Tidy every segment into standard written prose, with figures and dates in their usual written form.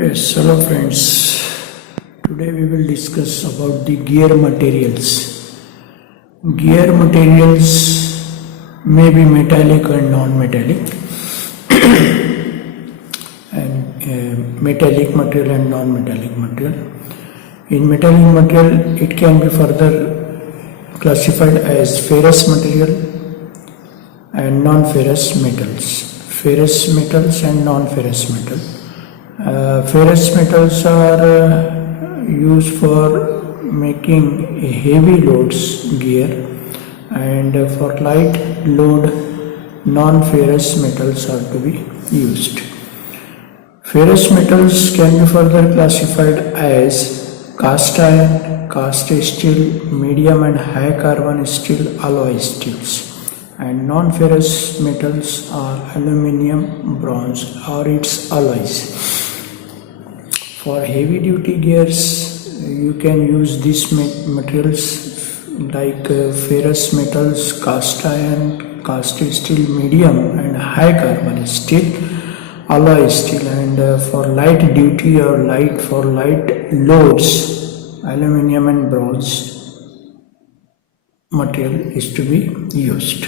Yes, hello friends. Today we will discuss about the gear materials. Gear materials may be metallic and non-metallic, and metallic material and non-metallic material. In metallic material, it can be further classified as ferrous material and non-ferrous metals. Ferrous metals and non-ferrous metal. Ferrous metals are used for making heavy loads gear, and for light load non-ferrous metals are to be used. Ferrous metals can be further classified as cast iron, cast steel, medium and high carbon steel, alloy steels. And non-ferrous metals are aluminium, bronze or its alloys. For heavy duty gears, you can use these materials like ferrous metals, cast iron, cast steel, medium and high carbon steel, alloy steel. And for light duty or light loads, aluminium and bronze material is to be used.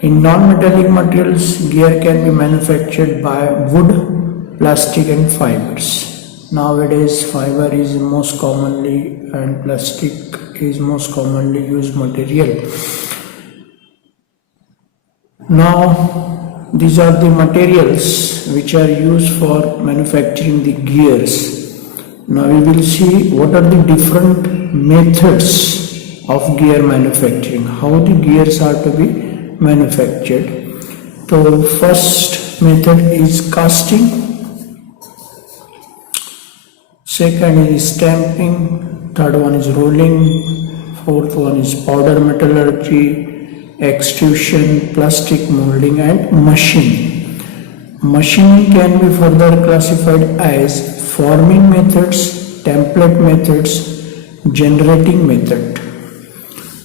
In non-metallic materials, gear can be manufactured by wood, plastic and fibers. Nowadays, fiber is most commonly and plastic is most commonly used material. Now, these are the materials which are used for manufacturing the gears. Now we will see what are the different methods of gear manufacturing, how the gears are to be manufactured. So first method is casting. Second is stamping, third one is rolling, fourth one is powder metallurgy, extrusion, plastic molding and machining. Machining can be further classified as forming methods, template methods, generating method.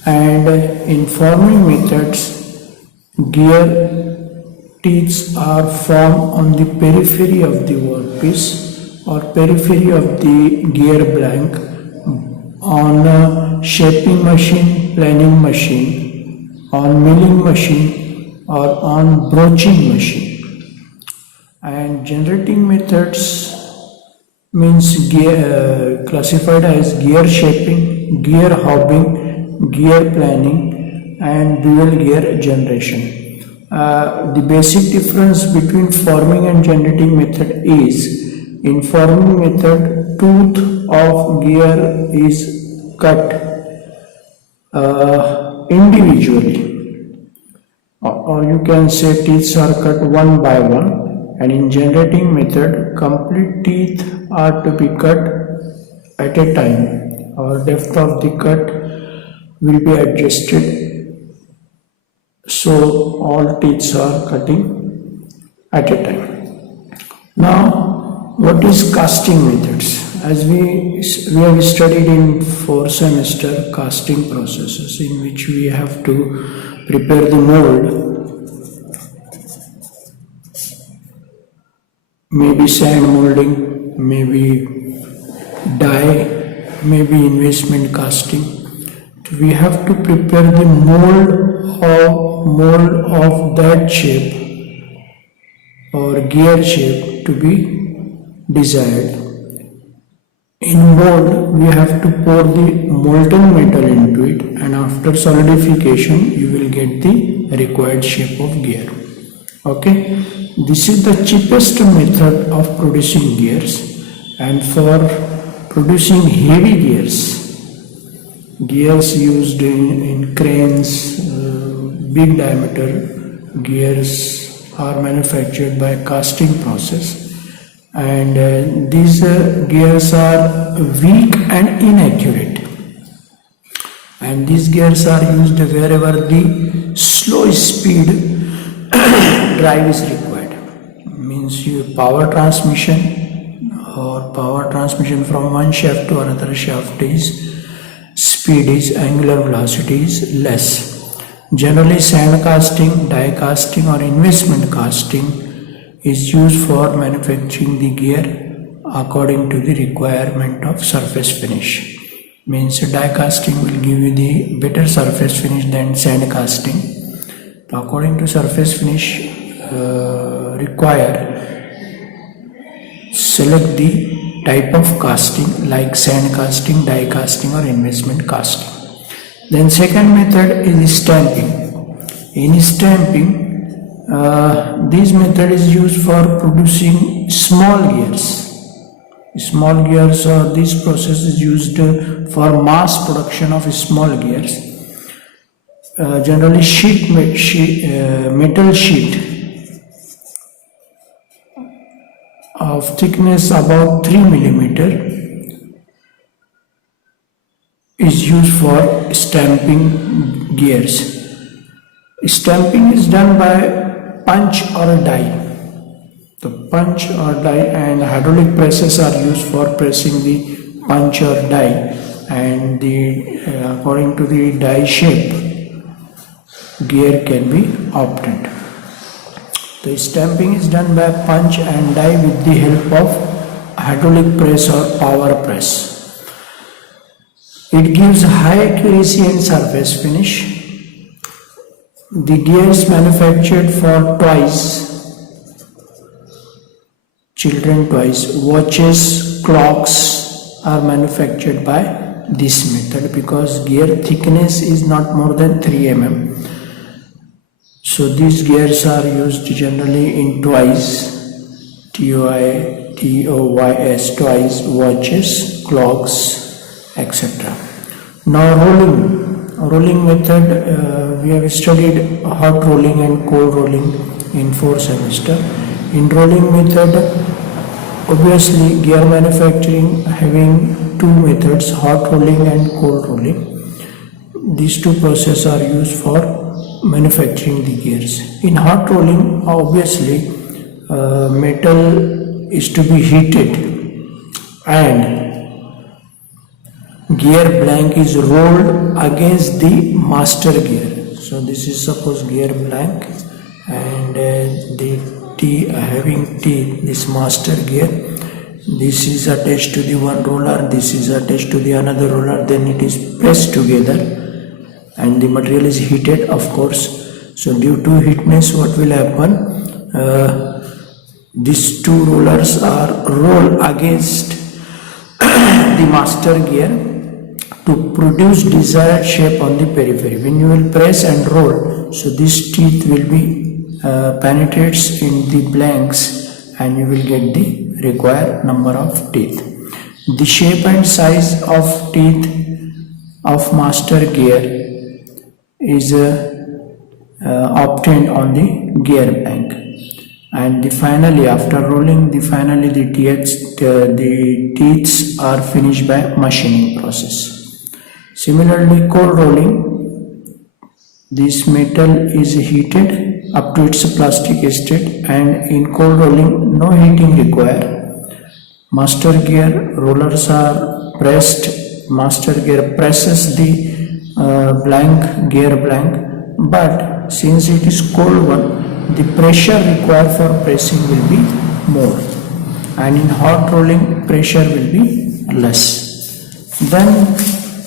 And in forming methods, gear teeth are formed on the periphery of the workpiece or periphery of the gear blank on a shaping machine, planing machine, on milling machine or on broaching machine. And generating methods means gear, classified as gear shaping, gear hobbing, gear planing and dual gear generation. The basic difference between forming and generating method is, in forming method, tooth of gear is cut individually, or you can say teeth are cut one by one, and in generating method, complete teeth are to be cut at a time, or depth of the cut will be adjusted, so all teeth are cutting at a time. Now, what is casting methods? As we have studied in 4th semester casting processes, in which we have to prepare the mold, maybe sand molding, maybe die, maybe investment casting. We have to prepare the mold of that shape or gear shape to be desired. In mold, we have to pour the molten metal into it, and after solidification you will get the required shape of gear. Okay, this is the cheapest method of producing gears. And for producing heavy gears used in cranes, big diameter gears are manufactured by casting process. And these gears are weak and inaccurate, and these gears are used wherever the slow speed drive is required. Means your power transmission from one shaft to another shaft is speed is angular velocity is less. Generally, sand casting, die casting or investment casting is used for manufacturing the gear according to the requirement of surface finish. Means die casting will give you the better surface finish than sand casting. So according to surface finish required, select the type of casting like sand casting, die casting or investment casting. Then second method is stamping. In stamping, this method is used for producing small gears. Small gears, or this process is used for mass production of small gears. Generally metal sheet of thickness about 3 mm is used for stamping gears. Stamping is done by punch or die. The punch or die and hydraulic presses are used for pressing the punch or die, and according to the die shape, gear can be obtained. The stamping is done by punch and die with the help of hydraulic press or power press. It gives high accuracy and surface finish. The gears manufactured for toys, children toys, watches, clocks are manufactured by this method because gear thickness is not more than 3 mm. So these gears are used generally in toys, toys, toys, watches, clocks, etc. Now rolling method, we have studied hot rolling and cold rolling in 4th semester. In rolling method, obviously gear manufacturing having two methods, hot rolling and cold rolling. These two processes are used for manufacturing the gears. In hot rolling, obviously metal is to be heated and gear blank is rolled against the master gear. So this is suppose gear blank and the having teeth, this master gear, this is attached to the one roller, this is attached to the another roller, then it is pressed together and the material is heated, of course. So due to heatness, what will happen, these two rollers are rolled against the master gear to produce desired shape on the periphery. When you will press and roll, so this teeth will be penetrates in the blanks and you will get the required number of teeth. The shape and size of teeth of master gear is obtained on the gear blank, and finally after rolling, the teeth are finished by machining process. Similarly, cold rolling, this metal is heated up to its plastic state, and in cold rolling no heating required. Master gear rollers are pressed, master gear presses the gear blank, but since it is cold one, the pressure required for pressing will be more, and in hot rolling pressure will be less. Then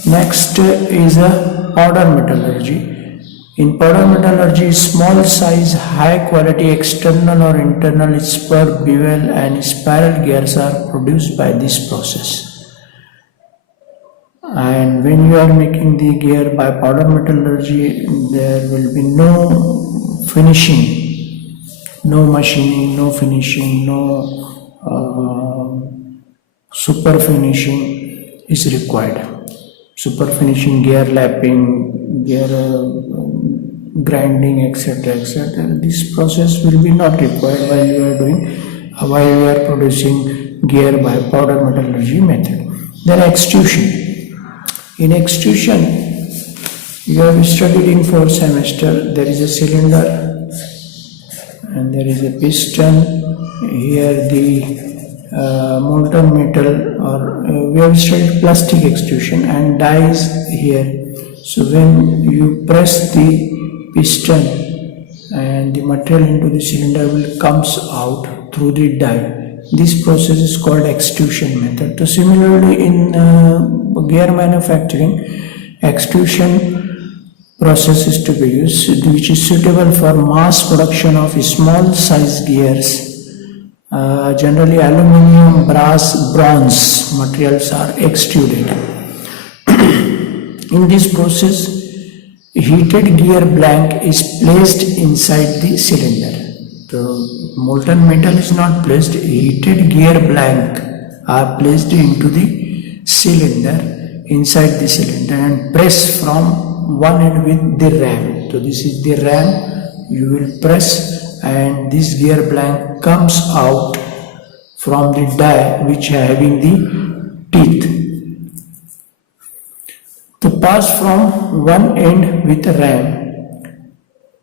next is a powder metallurgy. In powder metallurgy, small size, high quality external or internal spur, bevel and spiral gears are produced by this process. And when you are making the gear by powder metallurgy, there will be no finishing, no machining, no finishing, no super finishing is required. Super finishing, gear lapping, gear grinding, etc., etc. This process will be not required while you are producing gear by powder metallurgy method. Then extrusion. In extrusion, you have studied in 4th semester. There is a cylinder and there is a piston. Here the molten metal, or we have studied plastic extrusion, and dies here. So when you press the piston and the material into the cylinder will comes out through the die. This process is called extrusion method. So similarly in gear manufacturing, extrusion process is to be used, which is suitable for mass production of small size gears. Generally aluminum, brass, bronze materials are extruded. In this process, heated gear blank is placed inside the cylinder. The molten metal is not placed, heated gear blank are placed into the cylinder, inside the cylinder, and press from one end with the ram. So this is the ram, you will press and this gear blank comes out from the die which are having the teeth. To pass from one end with a ram,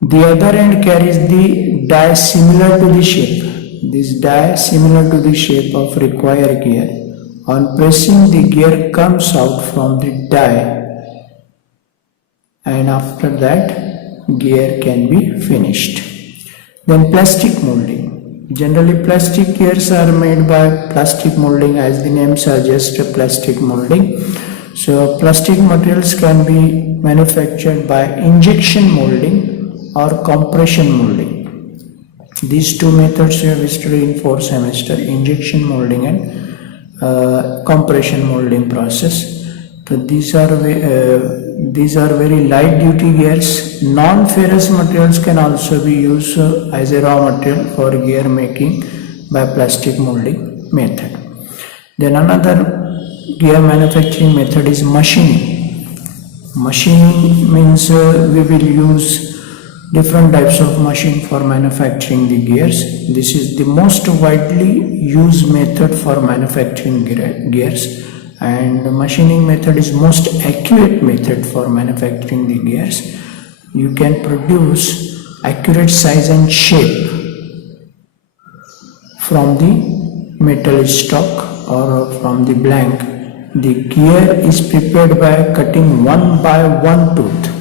the other end carries the die similar to the shape. This die similar to the shape of required gear. On pressing, the gear comes out from the die, and after that gear can be finished. Then plastic molding. Generally plastic gears are made by plastic molding, as the name suggests, plastic molding. So plastic materials can be manufactured by injection molding or compression molding. These two methods you have studied in 4th semester, injection molding and compression molding process. So these are very light duty gears. Non-ferrous materials can also be used as a raw material for gear making by plastic molding method. Then another gear manufacturing method is machining. Machining means we will use different types of machine for manufacturing the gears. This is the most widely used method for manufacturing gears, and the machining method is most accurate method for manufacturing the gears. You can produce accurate size and shape from the metal stock or from the blank. The gear is prepared by cutting one by one tooth.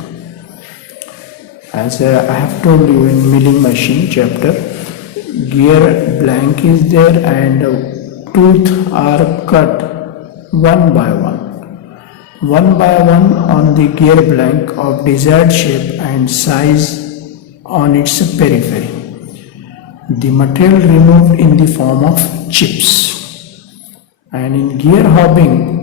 As I have told you in milling machine chapter, gear blank is there and tooth are cut one by one on the gear blank of desired shape and size on its periphery. The material removed in the form of chips. And in gear hobbing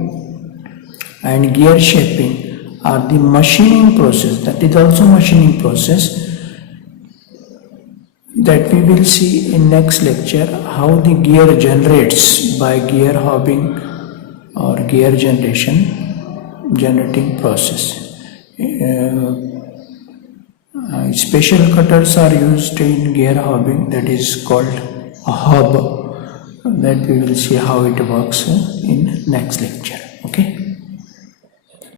and gear shaping are the machining process, that is also machining process that we will see in next lecture, how the gear generates by gear hobbing or gear generating process. Special cutters are used in gear hobbing, that is called a hob, that we will see how it works in next lecture.